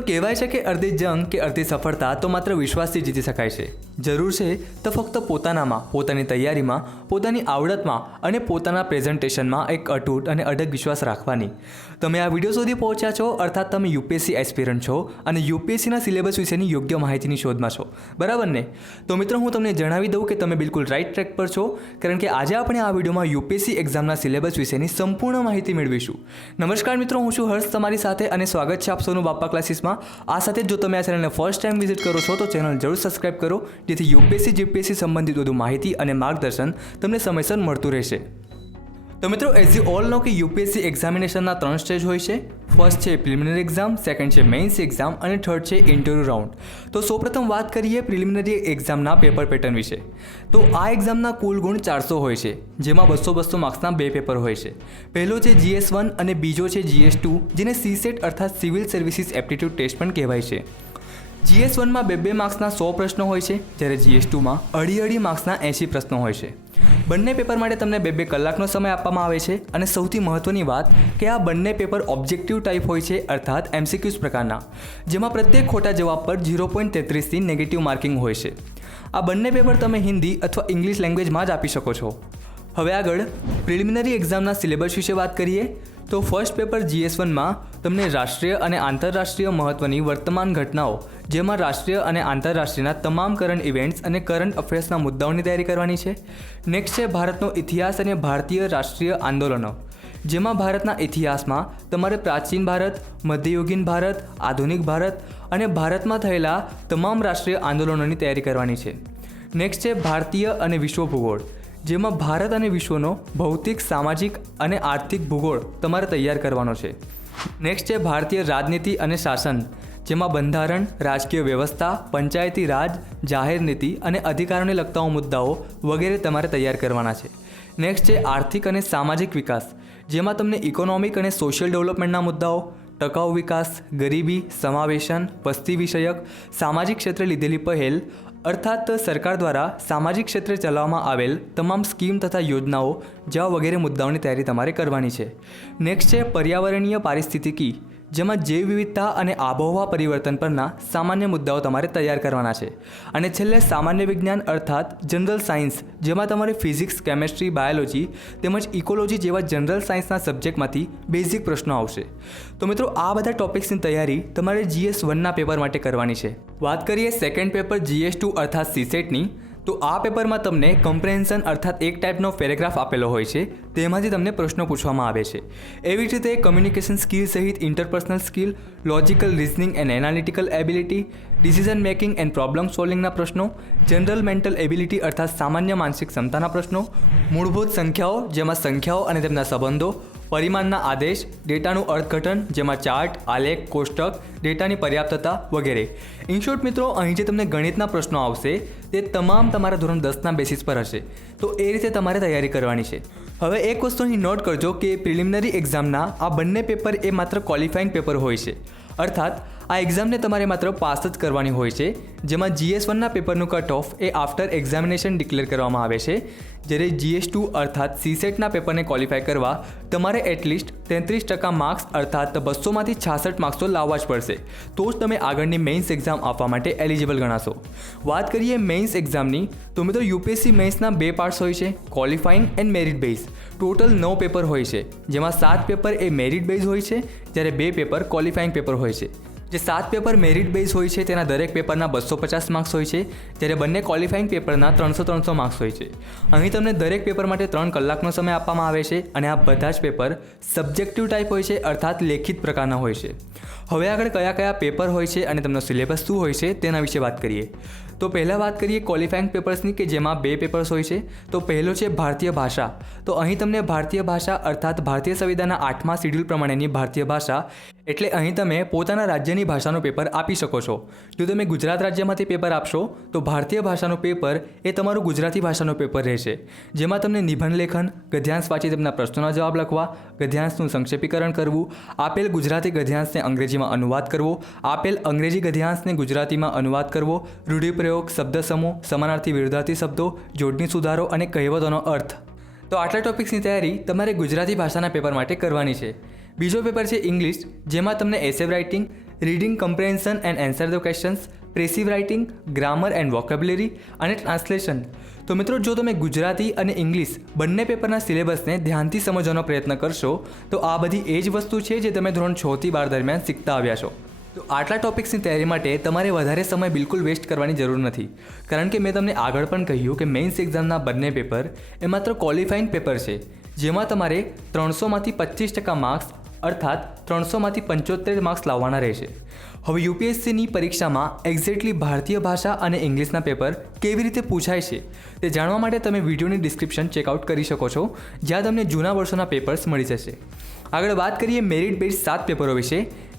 મિત્રો કહેવાય છે કે અડધી જંગ કે અડધી સફળતા તો માત્ર વિશ્વાસથી જીતી શકાય છે. જરૂર છે તો ફક્ત પોતાનામાં, પોતાની તૈયારીમાં, પોતાની આવડતમાં અને પોતાના પ્રેઝન્ટેશનમાં એક અતૂટ અને અડગ વિશ્વાસ રાખવાની. તમે આ વિડીયો સુધી પહોંચ્યા છો અર્થાત તમે યુપીએસસી એસ્પિરન્ટ છો અને યુપીએસસીના સિલેબસ વિશેની યોગ્ય માહિતીની શોધમાં છો, બરાબર ને? તો મિત્રો હું તમને જણાવી દઉં કે તમે બિલકુલ રાઈટ ટ્રેક પર છો, કારણ કે આજે આપણે આ વિડીયોમાં યુપીએસસી એક્ઝામના સિલેબસ વિશેની સંપૂર્ણ માહિતી મેળવીશું. નમસ્કાર મિત્રો, હું છું હર્ષ તમારી સાથે અને સ્વાગત છે આપ સૌનું બાપા ક્લાસીસમાં. આ સાથે જો તમે આ ચેનલને ફર્સ્ટ ટાઈમ વિઝિટ કરો છો તો ચેનલ જરૂર સબસ્ક્રાઇબ કરો, જેથી યુપીએસસી જીપીએસસી સંબંધિત વધુ માહિતી અને માર્ગદર્શન તમને સમયસર મળતું રહેશે. તો મિત્રો એઝ યુ ઓલ નો કે યુપીએસસી એક્ઝામિનેશનના 3 સ્ટેજ હોય છે. ફર્સ્ટ છે પ્રિલિમિનરી એક્ઝામ, સેકન્ડ છે મેઇન્સ એક્ઝામ અને થર્ડ છે ઇન્ટરવ્યૂ રાઉન્ડ. તો સૌપ્રથમ વાત કરીએ પ્રિલિમિનરી એક્ઝામના પેપર પેટર્ન વિશે. તો આ એક્ઝામના કુલ ગુણ 400 હોય છે, જેમાં 200 માર્ક્સના 2 પેપર હોય છે. પહેલો છે GS1 અને બીજો છે GS2, જેને CSET અર્થાત સિવિલ સર્વિસીસ એપ્ટિટ્યૂડ ટેસ્ટ પણ કહેવાય છે. GS1માં 2 માર્ક્સના 100 પ્રશ્નો હોય છે, જ્યારે GS2માં 2.5 માર્ક્સના 80 પ્રશ્નો હોય છે. બંને પેપર માટે તમને 2 કલાકનો સમય આપવામાં આવે છે અને સૌથી મહત્ત્વની વાત કે આ બંને પેપર ઓબ્જેક્ટિવ ટાઈપ હોય છે અર્થાત MCQs પ્રકારના, જેમાં પ્રત્યેક ખોટા જવાબ પર 0.33થી નેગેટિવ માર્કિંગ હોય છે. આ બંને પેપર તમે હિન્દી અથવા ઇંગ્લિશ લેંગ્વેજમાં જ આપી શકો છો. હવે આગળ પ્રિલિમિનરી એક્ઝામના સિલેબસ વિશે વાત કરીએ તો ફર્સ્ટ પેપર GS1માં તમને રાષ્ટ્રીય અને આંતરરાષ્ટ્રીય મહત્ત્વની વર્તમાન ઘટનાઓ, જેમાં રાષ્ટ્રીય અને આંતરરાષ્ટ્રીયના તમામ કરંટ ઇવેન્ટ્સ અને કરંટ અફેર્સના મુદ્દાઓની તૈયારી કરવાની છે. નેક્સ્ટ છે ભારતનો ઇતિહાસ અને ભારતીય રાષ્ટ્રીય આંદોલનો, જેમાં ભારતના ઇતિહાસમાં તમારે પ્રાચીન ભારત, મધ્યયુગીન ભારત, આધુનિક ભારત અને ભારતમાં થયેલા તમામ રાષ્ટ્રીય આંદોલનોની તૈયારી કરવાની છે. નેક્સ્ટ છે ભારતીય અને વિશ્વ ભૂગોળ, જેમાં ભારત અને વિશ્વનો ભૌતિક, સામાજિક અને આર્થિક ભૂગોળ તમારે તૈયાર કરવાનો છે. નેક્સ્ટ છે ભારતીય રાજનીતિ અને શાસન, જેમાં બંધારણ, રાજકીય વ્યવસ્થા, પંચાયતી રાજ, જાહેર નીતિ અને અધિકારોને લગતા મુદ્દાઓ વગેરે તમારે તૈયાર કરવાના છે. નેક્સ્ટ છે આર્થિક અને સામાજિક વિકાસ, જેમાં તમને ઇકોનોમિક અને સોશિયલ ડેવલપમેન્ટના મુદ્દાઓ, ટકાઉ વિકાસ, ગરીબી, સમાવેશન, વસ્તી વિષયક, સામાજિક ક્ષેત્રે લીધેલી પહેલ અર્થાત સરકાર દ્વારા સામાજિક ક્ષેત્રે ચલાવવામાં આવેલ તમામ સ્કીમ તથા યોજનાઓ જેવા વગેરે મુદ્દાઓની તૈયારી તમારે કરવાની છે. નેક્સ્ટ છે પર્યાવરણીય પારિસ્થિતિકી, જેમાં જૈવ વિવિધતા અને આબોહવા પરિવર્તન પરના સામાન્ય મુદ્દાઓ તમારે તૈયાર કરવાના છે. અને છેલ્લે સામાન્ય વિજ્ઞાન અર્થાત જનરલ સાયન્સ, જેમાં તમારે ફિઝિક્સ, કેમેસ્ટ્રી, બાયોલોજી તેમજ ઇકોલોજી જેવા જનરલ સાયન્સના સબ્જેક્ટમાંથી બેઝિક પ્રશ્નો આવશે. તો મિત્રો આ બધા ટોપિક્સની તૈયારી તમારે GS1ના પેપર માટે કરવાની છે. વાત કરીએ સેકન્ડ પેપર GS2 અર્થાત CSETની, તો આ પેપરમાં તમને કમ્પ્રેહેન્શન અર્થાત એક ટાઈપનો પેરેગ્રાફ આપેલો હોય છે, તેમાંથી તમને પ્રશ્નો પૂછવામાં આવે છે. એવી જ રીતે કમ્યુનિકેશન સ્કિલ સહિત interpersonal skill, logical reasoning and analytical ability, decision making and problem સોલ્વિંગના પ્રશ્નો, જનરલ મેન્ટલ એબિલિટી અર્થાત સામાન્ય માનસિક ક્ષમતાના પ્રશ્નો, મૂળભૂત સંખ્યાઓ જેમાં સંખ્યાઓ અને તેમના સંબંધો, પરિમાણના આદેશ, ડેટાનું અર્થઘટન જેમાં ચાર્ટ, આલેખ, કોષ્ટક, ડેટાની પર્યાપ્તતા વગેરે. ઇન શોર્ટ મિત્રો, અહીં જે તમને ગણિતના પ્રશ્નો આવશે તે તમામ તમારા ધોરણ 10ના બેસિસ પર હશે. તો એ રીતે તમારે તૈયારી કરવાની છે. હવે એક વસ્તુ અહીં નોટ કરજો કે પ્રિલિમિનરી એક્ઝામના આ બંને પેપર એ માત્ર ક્વોલિફાઇંગ પેપર હોય છે, અર્થાત આ એક્ઝામને તમારે માત્ર પાસ જ કરવાની હોય છે, જેમાં GS1ના પેપરનું કટ ઓફ એ આફ્ટર એક્ઝામિનેશન ડિક્લેર કરવામાં આવે છે, જ્યારે GS2 અર્થાત CSETના પેપરને ક્વોલિફાય કરવા તમારે એટલીસ્ટ 33% માર્ક્સ અર્થાત 200માંથી 66 માર્ક્સ તો લાવવા જ પડશે, તો જ તમે આગળની મેઇન્સ એક્ઝામ આપવા માટે એલિજિબલ ગણાશો. વાત કરીએ મેઇન્સ એક્ઝામની, તો મિત્રો યુપીએસસી મેઇન્સના 2 પાર્ટ્સ હોય છે, qualifying and merit base. Total 9 paper હોય છે, જેમાં 7 પેપર એ મેરિટ બેઝ હોય છે, જ્યારે 2 પેપર ક્વોલિફાઇંગ પેપર હોય છે. જે 7 પેપર મેરિટ બેઝ હોય છે તેના દરેક પેપરના 250 માર્ક્સ હોય છે, જ્યારે બંને ક્વોલિફાઇંગ પેપરના 300 માર્ક્સ હોય છે. અહીં તમને દરેક પેપર માટે 3 કલાકનો સમય આપવામાં આવે છે અને આ બધા જ પેપર સબ્જેક્ટિવ ટાઈપ હોય છે અર્થાત લેખિત પ્રકારના હોય છે. હવે આગળ કયા કયા પેપર હોય છે અને તેમનો સિલેબસ શું હોય છે તેના વિશે વાત કરીએ. તો પહેલાં વાત કરીએ ક્વોલિફાઇંગ પેપર્સની, કે જેમાં 2 પેપર્સ હોય છે. તો પહેલો છે ભારતીય ભાષા. તો અહીં તમને ભારતીય ભાષા અર્થાત ભારતીય સંવિધાનના 8મા શિડ્યુલ પ્રમાણેની ભારતીય ભાષા, એટલે અહીં તમે પોતાના રાજ્યની ભાષાનું પેપર આપી શકો છો. જો તમે ગુજરાત રાજ્યમાંથી પેપર આપશો તો ભારતીય ભાષાનું પેપર એ તમારું ગુજરાતી ભાષાનું પેપર રહેશે, જેમાં તમને નિબંધ લેખન, ગદ્યાંશ વાંચી તેમના પ્રશ્નોના જવાબ લખવા, ગદ્યાંશનું સંક્ષેપીકરણ કરવું, આપેલ ગુજરાતી ગદ્યાંશને અંગ્રેજીમાં અનુવાદ કરવો, આપેલ અંગ્રેજી ગદ્યાંશને ગુજરાતીમાં અનુવાદ કરવો, રૂઢિપ્રયોગ, શબ્દ સમૂહ, સમાનાર્થી વિરુદ્ધાર્થી શબ્દો, જોડણી સુધારો અને કહેવતોનો અર્થ. તો આટલા ટોપિક્સની તૈયારી તમારે ગુજરાતી ભાષાના પેપર માટે કરવાની છે. બીજો પેપર છે ઇંગ્લિશ, જેમાં તમને essay writing, reading comprehension and answer the questions, precis writing, grammar and vocabulary અને ટ્રાન્સલેશન. તો મિત્રો, જો તમે ગુજરાતી અને ઇંગ્લિશ બંને પેપરના સિલેબસને ધ્યાનથી સમજવાનો પ્રયત્ન કરશો તો આ બધી એ જ વસ્તુ છે જે તમે ધોરણ 6 થી 12 દરમિયાન શીખતા આવ્યા છો. તો આટલા ટોપિક્સની તૈયારી માટે તમારે વધારે સમય બિલકુલ વેસ્ટ કરવાની જરૂર નથી, કારણ કે મેં તમને આગળ પણ કહ્યું કે મેઇન્સ એક્ઝામના બંને પેપર એ માત્ર ક્વોલિફાઈંગ પેપર છે, જેમાં તમારે 300માંથી 25% માર્ક્સ અર્થાત 300માંથી 75 માર્ક્સ લાવવાના રહેશે. હવે યુપીએસસીની પરીક્ષામાં એક્ઝેક્ટલી ભારતીય ભાષા અને ઇંગ્લિશના પેપર કેવી રીતે પૂછાય છે તે જાણવા માટે તમે વિડીયોની ડિસ્ક્રિપ્શન ચેકઆઉટ કરી શકો છો, જ્યાં તમને જૂના વર્ષોના પેપર્સ મળી જશે. આગળ વાત કરીએ મેરિટ બેઝ 7 પેપરો વિશે,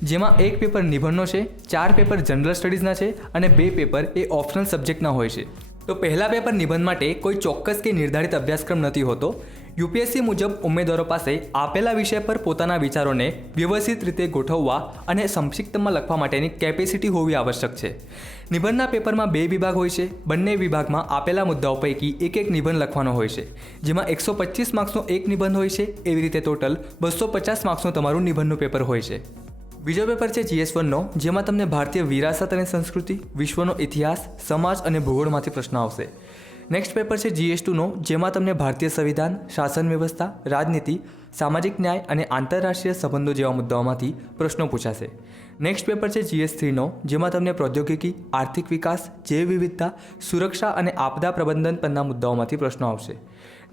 જેમાં એક પેપર નિબંધનો છે, 4 પેપર જનરલ સ્ટડીઝના છે અને 2 પેપર એ ઓપ્શનલ સબ્જેક્ટના હોય છે. તો પહેલા પેપર નિબંધ માટે કોઈ ચોક્કસ કે નિર્ધારિત અભ્યાસક્રમ નથી હોતો. યુપીએસસી મુજબ ઉમેદવારો પાસે આપેલા વિષય પર પોતાના વિચારોને વ્યવસ્થિત રીતે ગોઠવવા અને સંક્ષિપ્તમાં લખવા માટેની કેપેસિટી હોવી આવશ્યક છે. નિબંધના પેપરમાં 2 વિભાગ હોય છે. બંને વિભાગમાં આપેલા મુદ્દાઓ પૈકી એક નિબંધ લખવાનો હોય છે, જેમાં 125 માર્ક્સનો એક નિબંધ હોય છે. એવી રીતે ટોટલ 250 માર્ક્સનું તમારું નિબંધનું પેપર હોય છે. બીજો પેપર છે GS1નો, જેમાં તમને ભારતીય વિરાસત અને સંસ્કૃતિ, વિશ્વનો ઇતિહાસ, સમાજ અને ભૂગોળમાંથી પ્રશ્નો આવશે. નેક્સ્ટ પેપર છે GS2નો, જેમાં તમને ભારતીય સંવિધાન, શાસન વ્યવસ્થા, રાજનીતિ, સામાજિક ન્યાય અને આંતરરાષ્ટ્રીય સંબંધો જેવા મુદ્દાઓમાંથી પ્રશ્નો પૂછાશે. નેક્સ્ટ પેપર છે GS3નો, જેમાં તમને પ્રૌદ્યોગિકી, આર્થિક વિકાસ, જૈવ વિવિધતા, સુરક્ષા અને આપદા પ્રબંધન પરના મુદ્દાઓમાંથી પ્રશ્નો આવશે.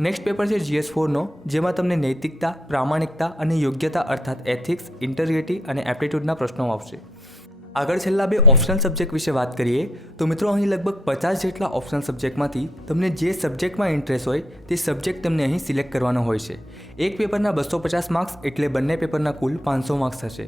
નેક્સ્ટ પેપર છે GS4નો, જેમાં તમને નૈતિકતા, પ્રામાણિકતા અને યોગ્યતા અર્થાત એથિક્સ, ઇન્ટિગ્રિટી અને એપ્ટિટ્યૂડના પ્રશ્નો આવશે. આગળ છેલ્લા 2 ઓપ્શનલ સબ્જેક્ટ વિશે વાત કરીએ તો મિત્રો, અહીં લગભગ 50 જેટલા ઓપ્શનલ સબ્જેક્ટમાંથી તમને જે સબ્જેક્ટમાં ઇન્ટરેસ્ટ હોય તે સબ્જેક્ટ તમને અહીં સિલેક્ટ કરવાનો હોય છે. એક પેપરના 250 માર્ક્સ એટલે બંને પેપરના કુલ 500 માર્ક્સ થશે.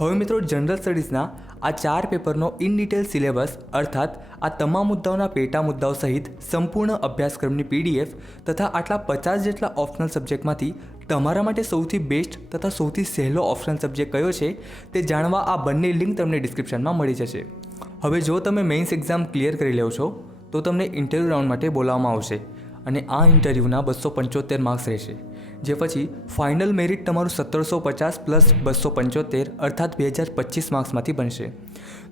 હવે મિત્રો, જનરલ સ્ટડીઝના આ 4 પેપરનો ઇન ડિટેલ સિલેબસ અર્થાત આ તમામ મુદ્દાઓના પેટા મુદ્દાઓ સહિત સંપૂર્ણ અભ્યાસક્રમની PDF તથા આટલા 50 જેટલા ઓપ્શનલ સબ્જેક્ટમાંથી તમારા માટે સૌથી બેસ્ટ તથા સૌથી સહેલો ઓપ્શનલ સબ્જેક્ટ કયો છે તે જાણવા આ બંને લિંક તમને ડિસ્ક્રિપ્શનમાં મળી જશે. હવે જો તમે મેઇન્સ એક્ઝામ ક્લિયર કરી લો છો તો તમને ઇન્ટરવ્યૂ રાઉન્ડ માટે બોલાવવામાં આવશે અને આ ઇન્ટરવ્યૂના 275 માર્ક્સ રહેશે, જે પછી ફાઇનલ મેરિટ તમારું 1750 પ્લસ 275 અર્થાત 2025 માર્ક્સમાંથી બનશે.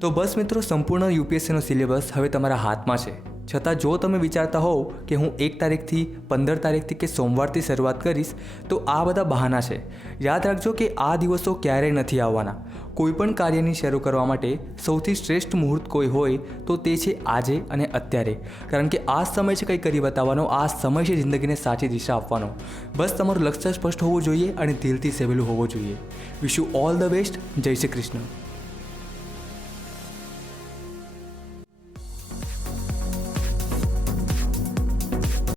તો બસ મિત્રો, સંપૂર્ણ યુપીએસસીનો સિલેબસ હવે તમારા હાથમાં છે. છતાં જો તમે વિચારતા હોવ કે હું 1 તારીખથી 15 તારીખથી કે સોમવારથી શરૂઆત કરીશ તો આ બધા બહાના છે. યાદ રાખજો કે આ દિવસો ક્યારેય નથી આવવાના. કોઈપણ કાર્યની શરૂ કરવા માટે સૌથી શ્રેષ્ઠ મુહૂર્ત કોઈ હોય તો તે છે આજે અને અત્યારે, કારણ કે આ સમય છે કંઈ કરી બતાવવાનો, આ સમય છે જિંદગીને સાચી દિશા આપવાનો. બસ તમારું લક્ષ્ય સ્પષ્ટ હોવું જોઈએ અને દિલથી સેવેલું હોવું જોઈએ. Wish you all the best. જય શ્રી કૃષ્ણ.